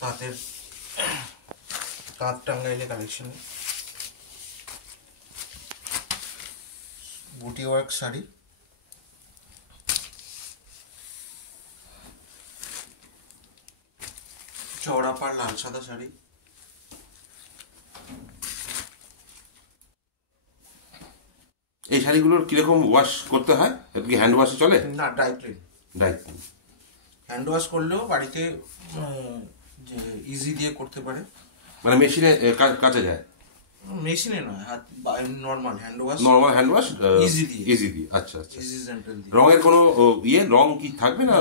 তাঁতের তাঁত টাঙ্গাইলে কালেকশন, বুটি ওয়ার্ক শাড়ি, চওড়া পাড় লাল সাদা শাড়ি, এই শাড়িগুলোর কিরকম ওয়াশ করতে হয়? এটা কি হ্যান্ড ওয়াশে চলে? না, dry clean. Dry clean. Hand wash করলেও বাড়িতে যে ইজি দিয়ে করতে পারে, মানে মেশিনে কাচা যায়? মেশিনে নয়, হাত normal hand wash. Normal hand wash easy দিয়ে। ইজি দিয়ে, আচ্ছা আচ্ছা। ইজি জেন্টাল দিয়ে। রঙের কোনো রং কি থাকবে না?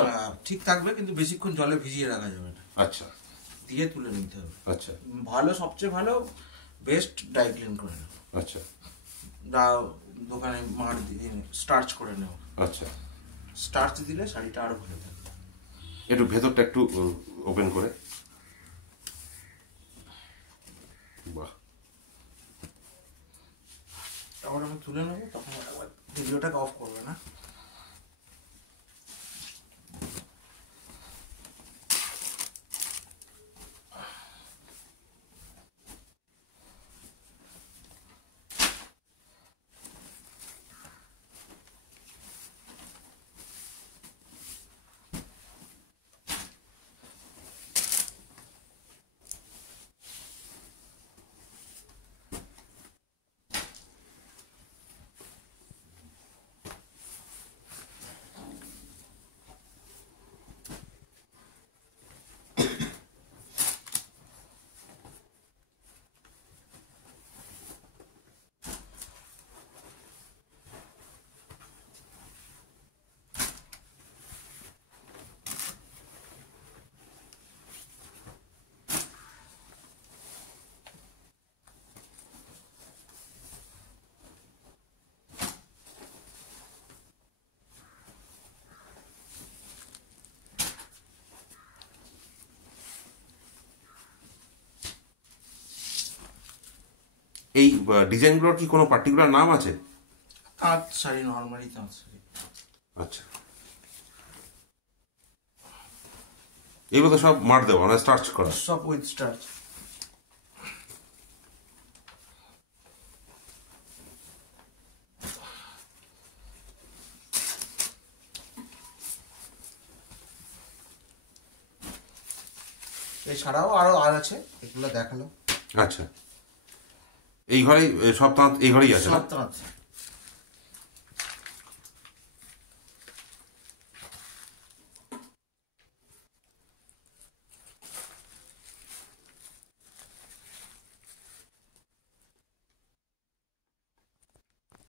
ঠিক থাকবে, কিন্তু বেশিক্ষণ জলে ভিজিয়ে রাখা যাবে না। আচ্ছা, দিয়ে তুলে নিতে হবে। আচ্ছা, ভালো, সবচেয়ে ভালো বেস্ট ড্রাই ক্লিন করে নেব। আচ্ছা, দোকানে মার দিয়ে স্টার্চ করে নেব। আচ্ছা। স্টার্চ দিলে শাড়িটা আরো ভালো থাকবে। একটু ভেতরটা একটু ওপেন করে, বাহ। তারপর আমি তুলে নেবো, তখন আবার ভিডিওটাকে অফ করবে না। এই ডিজাইনগুলোর কি কোনো পার্টিকুলার নাম আছে? তাঁত শাড়ি, নর্মালি তাঁত শাড়ি। আচ্ছা, এগুলো তো সব মার দেওয়া না, স্টার্চ করা? সব উইথ স্টার্চ। এছাড়াও আরো আছে, এগুলো দেখালো। আচ্ছা, এই ঘরেই সব তাঁত এই ঘরেই আছে? সব তাঁত।